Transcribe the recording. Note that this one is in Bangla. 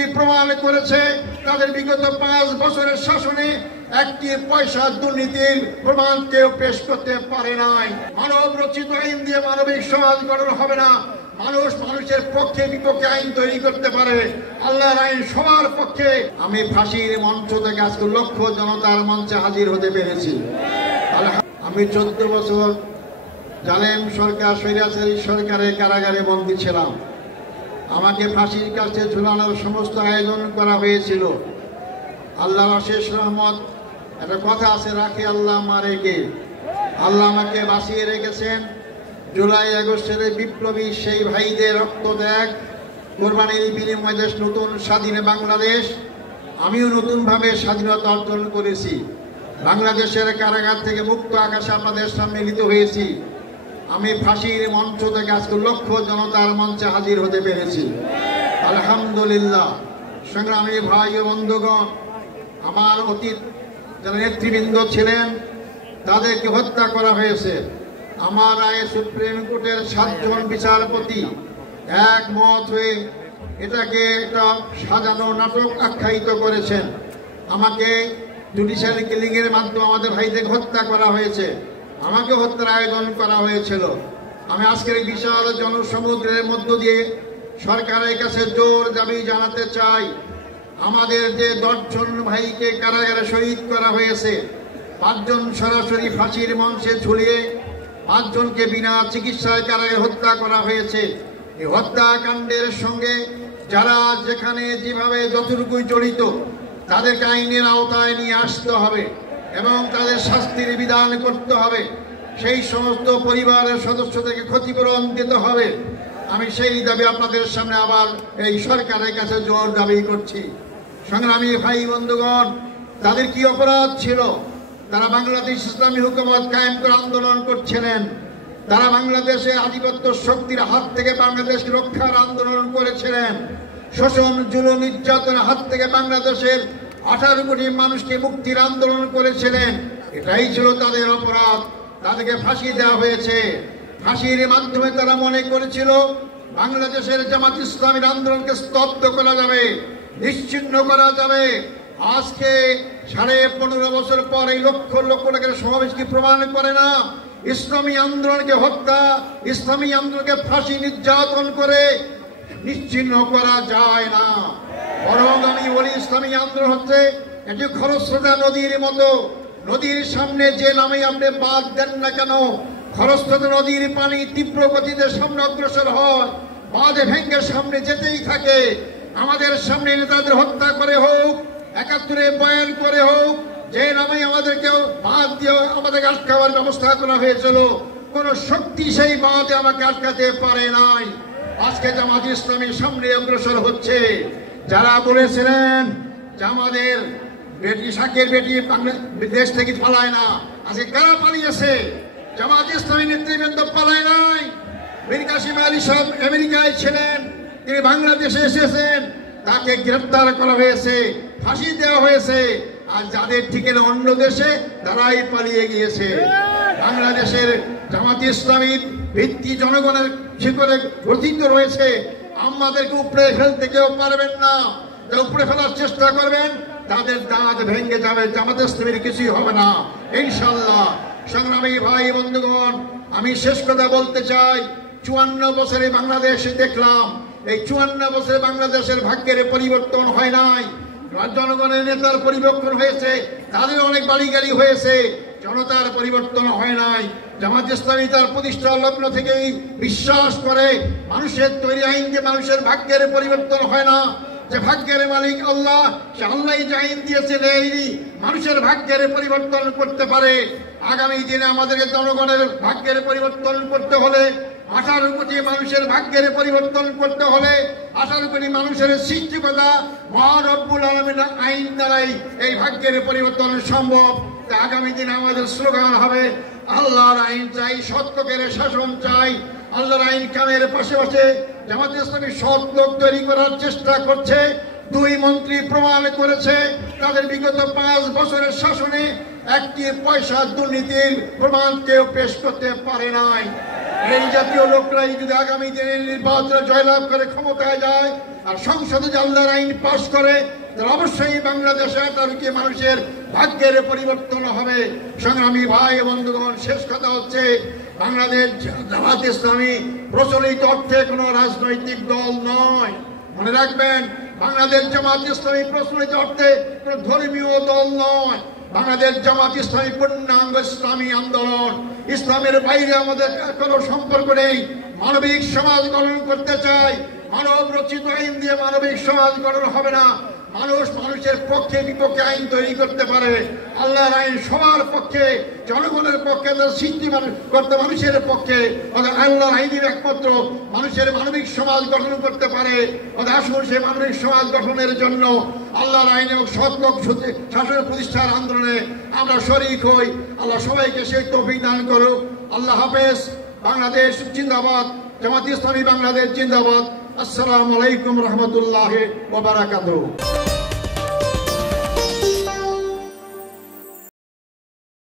মন্ত্রী প্রমাণ করেছে তাদের বিগত 5 বছরের শাসনে একটি পয়সা দুর্নীতির প্রমাণ কেউ পেশ করতে পারে নাই। মানব রচিত আইন দিয়ে মানবিক সমাজ গঠন হবে না। মানুষ মানুষের পক্ষে বিপক্ষে আইন তৈরি করতে পারে, আল্লাহর আইন সবার পক্ষে। আমি ফাঁসির মঞ্চ থেকে আজকে লক্ষ জনতার মঞ্চে হাজির হতে পেরেছি। আমি 14 বছর জালেম সরকার, স্বৈরাচারী সরকারের কারাগারে বন্দী ছিলাম। আমাকে ফাঁসির কাছে ঝুলানোর সমস্ত আয়োজন করা হয়েছিল। আল্লাহর অশেষ রহমত, একটা কথা আছে, রাখে আল্লাহ মারে কে। আল্লাহ আমাকে বাঁচিয়ে রেখেছেন। জুলাই আগস্টের বিপ্লবী সেই ভাইদের রক্তত্যাগ, কোরবানির বিনিময়ে দেশ নতুন স্বাধীন বাংলাদেশ। আমিও নতুনভাবে স্বাধীনতা অর্জন করেছি। বাংলাদেশের কারাগার থেকে মুক্ত আকাশে আপনাদের সামনে মিলিত হয়েছি। আমি ফাঁসির মঞ্চ থেকে আজকে লক্ষ জনতার মঞ্চে হাজির হতে পেরেছি, আলহামদুলিল্লাহ। সংগ্রামী ভাই ও বন্ধুগণ, আমার অতীত যারা নেতৃবৃন্দ ছিলেন তাদেরকে হত্যা করা হয়েছে। আমার রায়ে সুপ্রিম কোর্টের 7 জন বিচারপতি একমত হয়ে এটাকে একটা সাজানো নাটক আখ্যায়িত করেছেন। আমাকে জুডিশিয়াল কিলিং এর মাধ্যমে আমাদের ভাইদের হত্যা করা হয়েছে, আমাকে হত্যার আয়োজন করা হয়েছিল। আমি আজকের এই বিশাল জনসমুদ্রের মধ্য দিয়ে সরকারের কাছে জোর দাবি জানাতে চাই, আমাদের যে 10 জন ভাইকে কারাগারে শহীদ করা হয়েছে, 5 জন সরাসরি ফাঁসির মঞ্চে ঝুলিয়ে 5 জনকে বিনা চিকিৎসায় কারাগারে হত্যা করা হয়েছে। এই হত্যাকাণ্ডের সঙ্গে যারা যেখানে যেভাবে যতটুকুই জড়িত তাদেরকে আইনের আওতায় নিয়ে আসতে হবে এবং তাদের শাস্তির বিধান করতে হবে। সেই সমস্ত পরিবারের সদস্যদেরকে ক্ষতিপূরণ দিতে হবে। আমি সেই দাবি আপনাদের সামনে আবার এই সরকারের কাছে জোর দাবি করছি। সংগ্রামী ভাই বন্ধুগণ, তাদের কি অপরাধ ছিল? তারা বাংলাদেশ ইসলামী হুকুমত কায়েম করে আন্দোলন করছিলেন। তারা বাংলাদেশে আধিপত্য শক্তির হাত থেকে বাংলাদেশ রক্ষার আন্দোলন করেছিলেন। শোষণ, জুলুম, নির্যাতনের হাত থেকে বাংলাদেশের 18 কোটি মানুষকে মুক্তির আন্দোলন করেছিলেন। এটাই ছিল তাদের অপরাধ। তাদেরকে ফাঁসি দেওয়া হয়েছে। ফাঁসির মাধ্যমে তারা মনে করেছিল বাংলাদেশের জামাত ইসলামীর আন্দোলনকে স্তব্ধ করা যাবে, নিশ্চিহ্ন করা যাবে। আজকে 15.5 বছর পর এই লক্ষ লক্ষ টাকার সমাবেশ কি প্রমাণ করে না ইসলামী আন্দোলনকে হত্যা, ইসলামী আন্দোলনকে ফাঁসি নির্যাতন করে নিশ্চিহ্ন করা যায় না? বরং আমি বলি, ইসলামী আন্দোলন হচ্ছে এটি খরস্রোতা নদীর মতো। নদীর সামনে যে নামে আপনি বাদ দেন না কেন, খরস্রোতা নদীর পানি তীব্র গতিতে সামনে অগ্রসর হয়, বাঁধে ভেঙ্গে সামনে যেতেই থাকে। আমাদের সামনে নেতাদের হত্যা করে হোক, 71-এ বয়ান করে হোক, যে নামে আমাদেরকে বাদ দিয়ে আমাদেরকে আটকাবার ব্যবস্থা করা হয়েছিল, কোন শক্তি সেই বাঁধে আমাকে আটকাতে পারে নাই। আজকে জামাত ইসলামীর সামনে অগ্রসর হচ্ছে। যারা বলেছিলেন যে আমাদের বেটি শাকের বেটি দেশ থেকে পালায় না, আজকে কারা পালিয়েছে? জামাত ইসলামী নেতৃবৃন্দ পালায় নাই। মীর কাসেম আলী সাহেব আমেরিকায় ছিলেন, তিনি বাংলাদেশে এসেছেন, তাকে গ্রেফতার করা হয়েছে, ফাঁসি দেওয়া হয়েছে। আর যাদের ঠিকানা অন্য দেশে, তারাই পালিয়ে গিয়েছে। বাংলাদেশের জামাত ইসলামীর ভিত্তি জনগণের শিকড়ে গঠিত রয়েছে। আমাদেরকে উপরে ফেলতে কেউ পারবেন না। উপরে ফেলার চেষ্টা করবেন, তাদের দাঁত ভেঙে যাবে। জামাত ইসলামীর কিছুই হবে না ইনশাআল্লাহ। সংগ্রামী ভাই বন্ধুগণ, আমি শেষ কথা বলতে চাই, 54 বছরে বাংলাদেশে দেখলাম, এই 54 বছরে বাংলাদেশের ভাগ্যের পরিবর্তন হয় নাই। জনগণের নেতার পরিবর্তন হয়েছে, তাদের অনেক বাড়ি গাড়ি হয়েছে, জনতার পরিবর্তন হয় নাই। জামাত ইসলামী তার প্রতিষ্ঠা লগ্ন থেকেই বিশ্বাস করে মানুষের তৈরি আইন দিয়ে মানুষের ভাগ্যের পরিবর্তন হয় না। যে ভাগ্যের মালিক আল্লাহ, সে আল্লাহই যে আইন দিয়েছেন এই মানুষের ভাগ্যের পরিবর্তন করতে পারে। আগামী দিনে আমাদেরকে জনগণের ভাগ্যের পরিবর্তন করতে হলে, 18 কোটি মানুষের ভাগ্যের পরিবর্তন করতে হলে, 18 কোটি মানুষের সৃষ্টিকতা মহান রব্বুল আলামিনের আইন দ্বারাই এই ভাগ্যের পরিবর্তন সম্ভব। আগামী দিনে আমাদের স্লোগান হবে, আল্লাহর আইন চাই, সত্যকের শাসন চাই। আল্লাহর আইন কামের পাশাপাশি জামাত ইসলামী সৎ লোক তৈরি করার চেষ্টা করছে। 2 মন্ত্রী প্রমাণ করেছে তাদের বিগত 5 বছরের শাসনে একটি পয়সা দুর্নীতির প্রমাণ কেউ পেশ করতে পারে নাই। এই জাতীয় লোকরাই যদি আগামী দিনে নির্বাচনে জয়লাভ করে ক্ষমতায় যায় আর সংসদে যে আল্লাহর আইন পাশ করে, তাহলে অবশ্যই বাংলাদেশে তারকে মানুষের ভাগ্যের পরিবর্তন হবে। সংগ্রামী ভাই বন্ধুগণ, শেষ কথা হচ্ছে, বাংলাদেশ জামাত ইসলামী প্রচলিত অর্থে কোনো রাজনৈতিক দল নয়। মনে রাখবেন, বাংলাদেশ জামাত ইসলামী প্রচলিত অর্থে কোনো ধর্মীয় দল নয়। বাংলাদেশ জামাত ইসলামী পূর্ণাঙ্গ ইসলামী আন্দোলন। ইসলামের বাইরে আমাদের কোনো সম্পর্ক নেই। মানবিক সমাজ গঠন করতে চাই। মানব রচিত আইন দিয়ে মানবিক সমাজ গঠন হবে না। মানুষ মানুষের পক্ষে বিপক্ষে আইন তৈরি করতে পারে। আল্লাহর আইন সবার পক্ষে, জনগণের পক্ষে, সৃষ্টি করতে মানুষের পক্ষে। আল্লাহর আইনের একমাত্র মানুষের মানবিক সমাজ গঠন করতে পারে। আসুন সেই মানবিক সমাজ গঠনের জন্য আল্লাহর আইন এবং সৎলোক শাসন প্রতিষ্ঠার আন্দোলনে আমরা শরীক হই। আল্লাহ সবাইকে সেই তৌফিক দান করুক। আল্লাহ হাফেজ। বাংলাদেশ জিন্দাবাদ। জামাত ইসলামী বাংলাদেশ জিন্দাবাদ। আসসালামু আলাইকুম রহমতুল্লাহ ওয়া বারাকাতুহু।